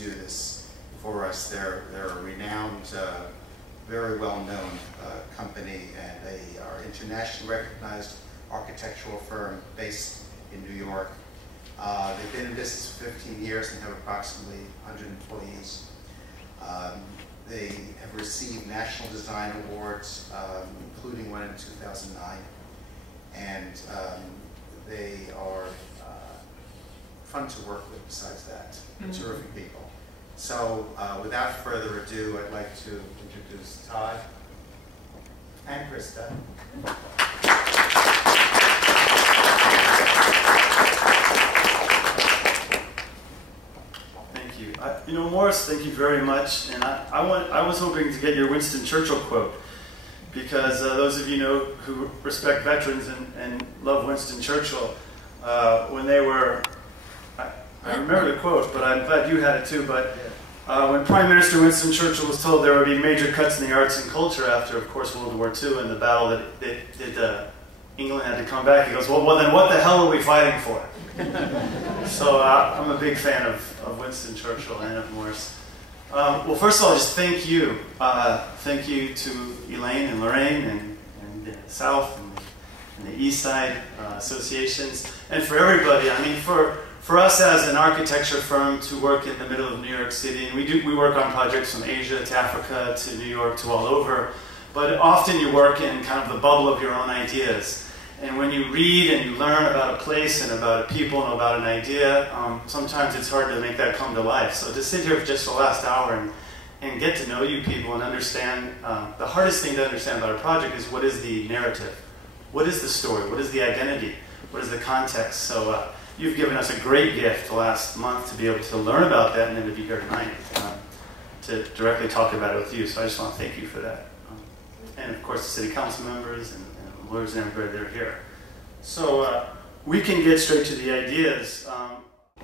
do this for us. They're a renowned, very well-known company, and they are internationally recognized architectural firm based in New York. They've been in business for 15 years and have approximately 100 employees. They have received national design awards, including one in 2009, and they are fun to work with besides that. They're terrific people. So without further ado, I'd like to introduce Todd and Krista. Thank you. You know, Morris, thank you very much. And I was hoping to get your Winston Churchill quote, because those of you know who respect veterans and love Winston Churchill, when they were, I remember the quote, but I'm glad you had it too, but when Prime Minister Winston Churchill was told there would be major cuts in the arts and culture after, of course, World War II and the battle that England had to come back, he goes, well, then what the hell are we fighting for? So I'm a big fan of Winston Churchill and of Morris. Well, first of all, just thank you. Thank you to Elaine and Lorraine and the South and the East Side associations, and for everybody. I mean, for us as an architecture firm to work in the middle of New York City, and we work on projects from Asia to Africa to New York to all over, but often you work in kind of the bubble of your own ideas. And when you read and you learn about a place and about a people and about an idea, sometimes it's hard to make that come to life. So to sit here for just the last hour and get to know you people and understand, the hardest thing to understand about a project is what is the narrative? What is the story? What is the identity? What is the context? So you've given us a great gift the last month to be able to learn about that and then to be here tonight to directly talk about it with you. So I just want to thank you for that. And of course the city council members and lawyers and everybody that are here. So we can get straight to the ideas.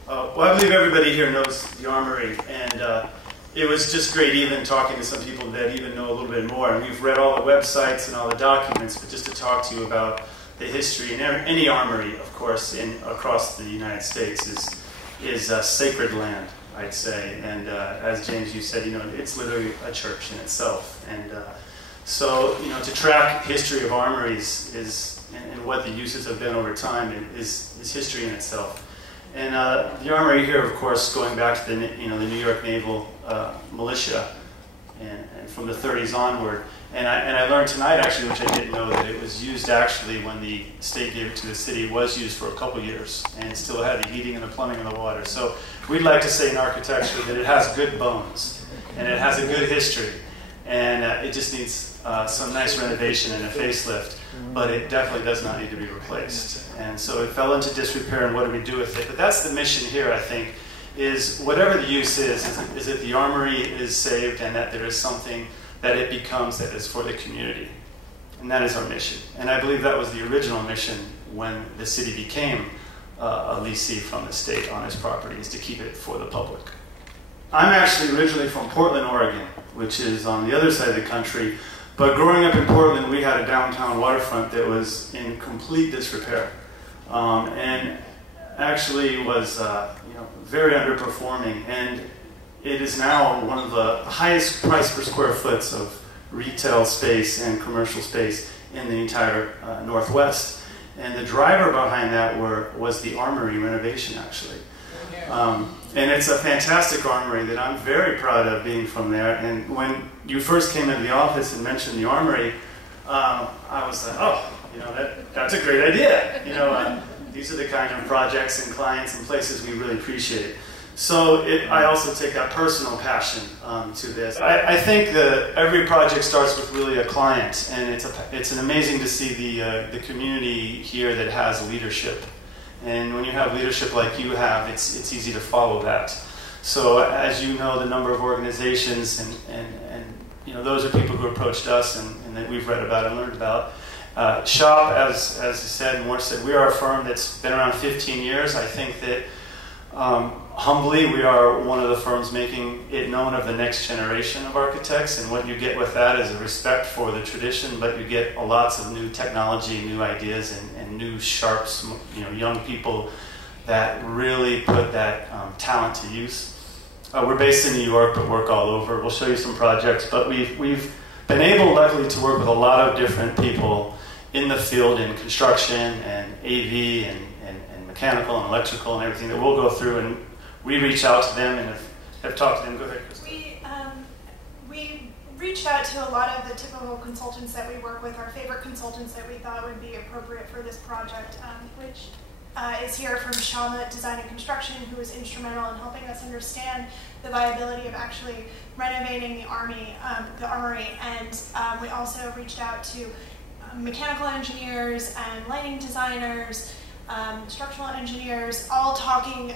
Well, I believe everybody here knows the Armory, and it was just great even talking to some people that even know a little bit more. And we've read all the websites and all the documents, but just to talk to you about the history, and any armory, of course, across the United States is sacred land, I'd say. And as James, you said, you know, it's literally a church in itself. And so, you know, to track history of armories and what the uses have been over time is history in itself. And the armory here, of course, going back to the New York Naval Militia, and from the 30s onward. And I learned tonight, actually, which I didn't know, that it was used actually when the state gave it to the city. It was used for a couple years, and it still had the heating and the plumbing and the water. So we'd like to say in architecture that it has good bones, and it has a good history, and it just needs some nice renovation and a facelift, but it definitely does not need to be replaced. And so it fell into disrepair, and what do we do with it? But that's the mission here, I think, is whatever the use is that the armory is saved and that there is something that it becomes that is for the community. And that is our mission. And I believe that was the original mission when the city became a leasee from the state on its property, is to keep it for the public. I'm actually originally from Portland, Oregon, which is on the other side of the country. But growing up in Portland, we had a downtown waterfront that was in complete disrepair. And actually was very underperforming. And it is now one of the highest price per square foot of retail space and commercial space in the entire Northwest. And the driver behind that was the Armory renovation, actually. And it's a fantastic armory that I'm very proud of being from there. And when you first came into the office and mentioned the Armory, I was like, oh, that's a great idea. These are the kind of projects and clients and places we really appreciate. So I also take that personal passion to this. I think that every project starts with really a client, and it's amazing to see the community here that has leadership. And when you have leadership like you have, it's easy to follow that. So as you know, the number of organizations and those are people who approached us and that we've read about and learned about. Shop, as you said, Morris said, we are a firm that's been around 15 years. I think that humbly, we are one of the firms making it known of the next generation of architects, and what you get with that is a respect for the tradition, but you get lots of new technology, new ideas, and new sharps, young people that really put that talent to use. We're based in New York, but work all over. We'll show you some projects, but we've been able, luckily, to work with a lot of different people in the field in construction and AV and mechanical and electrical and everything that we'll go through, and we reach out to them and have talked to them. Go ahead, Krista. We reached out to a lot of the typical consultants that we work with, our favorite consultants that we thought would be appropriate for this project, which is here from Shawmut Design and Construction, who was instrumental in helping us understand the viability of actually renovating the Armory. And we also reached out to mechanical engineers and lighting designers, structural engineers, all talking,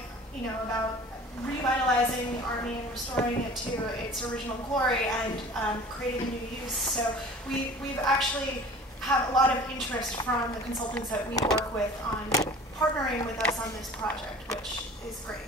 about revitalizing the Armory and restoring it to its original glory and creating a new use. So we've actually have a lot of interest from the consultants that we work with on partnering with us on this project, which is great.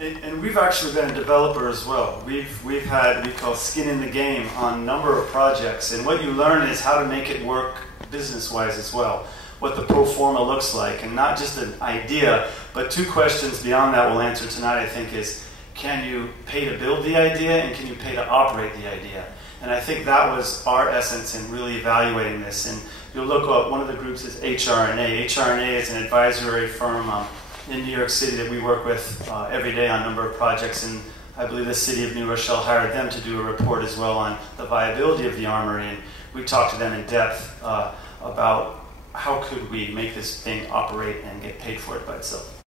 And we've actually been a developer as well. We've had, we call skin in the game on a number of projects, and what you learn is how to make it work business-wise as well, what the pro forma looks like, and not just an idea, but two questions beyond that we'll answer tonight, I think, is can you pay to build the idea, and can you pay to operate the idea? And I think that was our essence in really evaluating this. And you'll look at one of the groups is HRNA. HRNA is an advisory firm in New York City that we work with every day on a number of projects. And I believe the city of New Rochelle hired them to do a report as well on the viability of the Armory. And we talked to them in depth about how could we make this thing operate and get paid for it by itself.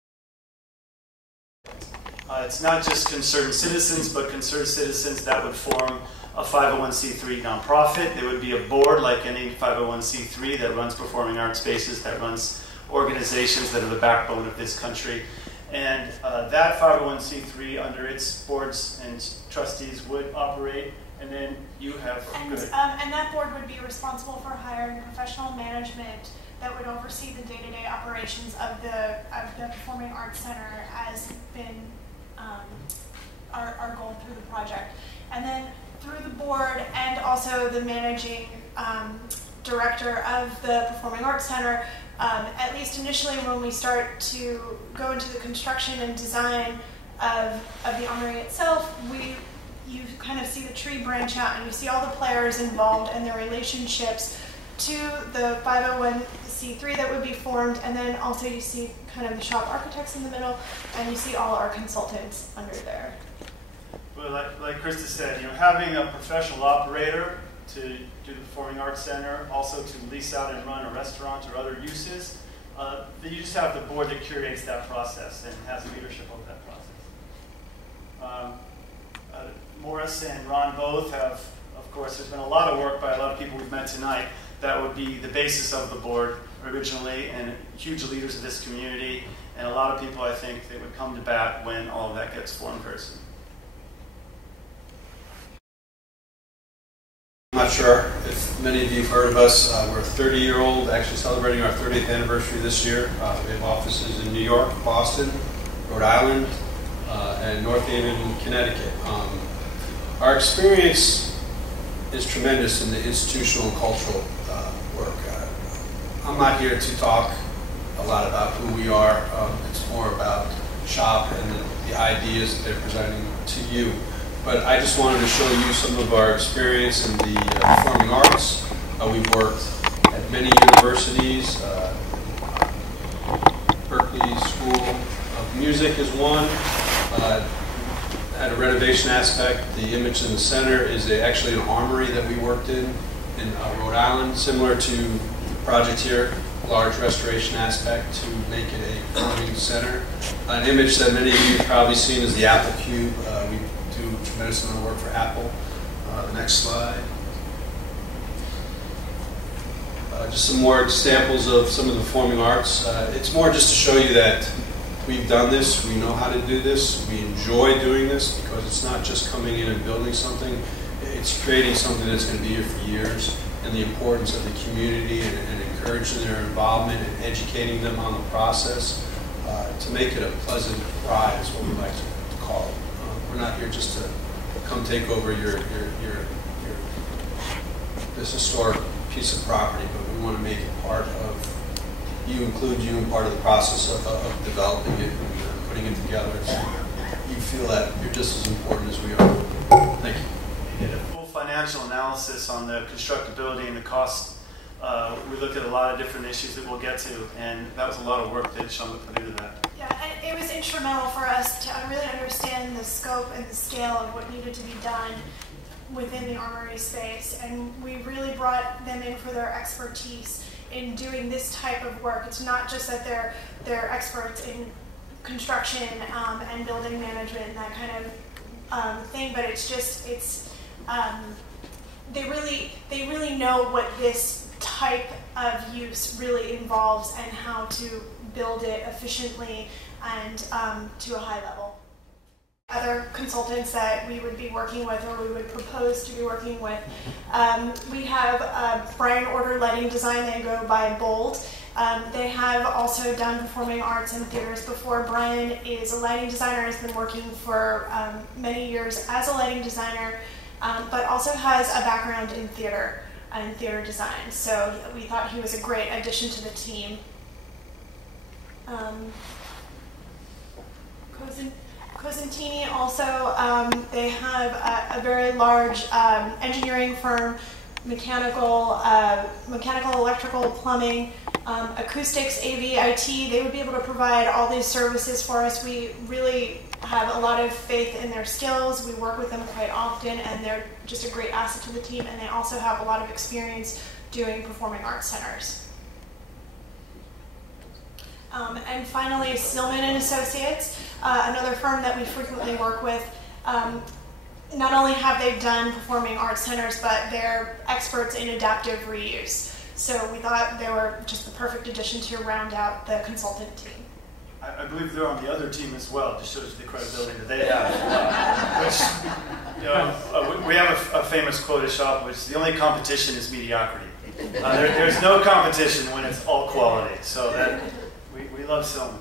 It's not just concerned citizens, but concerned citizens that would form a 501c3 nonprofit. There would be a board like any 501c3 that runs performing arts spaces, that runs organizations that are the backbone of this country. And that 501c3 under its boards and trustees would operate, and then you have... And that board would be responsible for hiring professional management that would oversee the day-to-day operations of the Performing Arts Center, as been our goal through the project. And then through the board and also the managing director of the Performing Arts Center, at least initially when we start to go into the construction and design of the Armory itself, you kind of see the tree branch out and you see all the players involved and their relationships to the 501c3 that would be formed, and then also you see kind of the shop architects in the middle, and you see all our consultants under there. Well, like Krista said, having a professional operator to do the Performing Arts Center, also to lease out and run a restaurant or other uses, you just have the board that curates that process and has leadership of that process. Morris and Ron both have, of course, there's been a lot of work by a lot of people we've met tonight. That would be the basis of the board originally, and huge leaders of this community, and a lot of people, I think, that would come to bat when all of that gets formed very soon. I'm not sure if many of you have heard of us. We're a 30-year-old, actually celebrating our 30th anniversary this year. We have offices in New York, Boston, Rhode Island, and North Haven, Connecticut. Our experience is tremendous in the institutional and cultural work. I'm not here to talk a lot about who we are. It's more about shop and the ideas that they're presenting to you. But I just wanted to show you some of our experience in the performing arts. We've worked at many universities. Berkeley School of Music is one. Had a renovation aspect. The image in the center is actually an armory that we worked in Rhode Island, similar to the project here, large restoration aspect to make it a performing center. An image that many of you have probably seen is the Apple Cube. We do a tremendous amount of work for Apple. The next slide. Just some more examples of some of the performing arts. It's more just to show you that we've done this, we know how to do this, we enjoy doing this, because it's not just coming in and building something, it's creating something that's going to be here for years, and the importance of the community and encouraging their involvement and educating them on the process to make it a pleasant ride is what we like to call it. We're not here just to come take over this historic piece of property, but we want to make it part of include you in part of the process of developing it and putting it together. You feel that you're just as important as we are. Thank you. We did a full financial analysis on the constructability and the cost. We looked at a lot of different issues that we'll get to, and that was a lot of work that Shawmut put into that. Yeah, and it was instrumental for us to really understand the scope and the scale of what needed to be done within the Armory space, and we really brought them in for their expertise in doing this type of work. It's not just that they're experts in construction and building management and that kind of thing, but they really know what this type of use really involves and how to build it efficiently and to a high level. Other consultants that we would be working with or we would propose to be working with, we have Brian Order Lighting Design. They go by Bold. They have also done performing arts and theaters before. Brian is a lighting designer, has been working for many years as a lighting designer, but also has a background in theater and theater design. So we thought he was a great addition to the team. Cosentini also, they have a very large engineering firm, mechanical, electrical, plumbing, acoustics, AV, IT. They would be able to provide all these services for us. We really have a lot of faith in their skills. We work with them quite often, and they're just a great asset to the team, and they also have a lot of experience doing performing arts centers. And finally, Silman & Associates, another firm that we frequently work with. Not only have they done performing arts centers, but they're experts in adaptive reuse. So we thought they were just the perfect addition to round out the consultant team. I believe they're on the other team as well, just shows the credibility that they have. Which, we have a famous quote at Shop, which the only competition is mediocrity. There's no competition when it's all quality. So that we love Silman.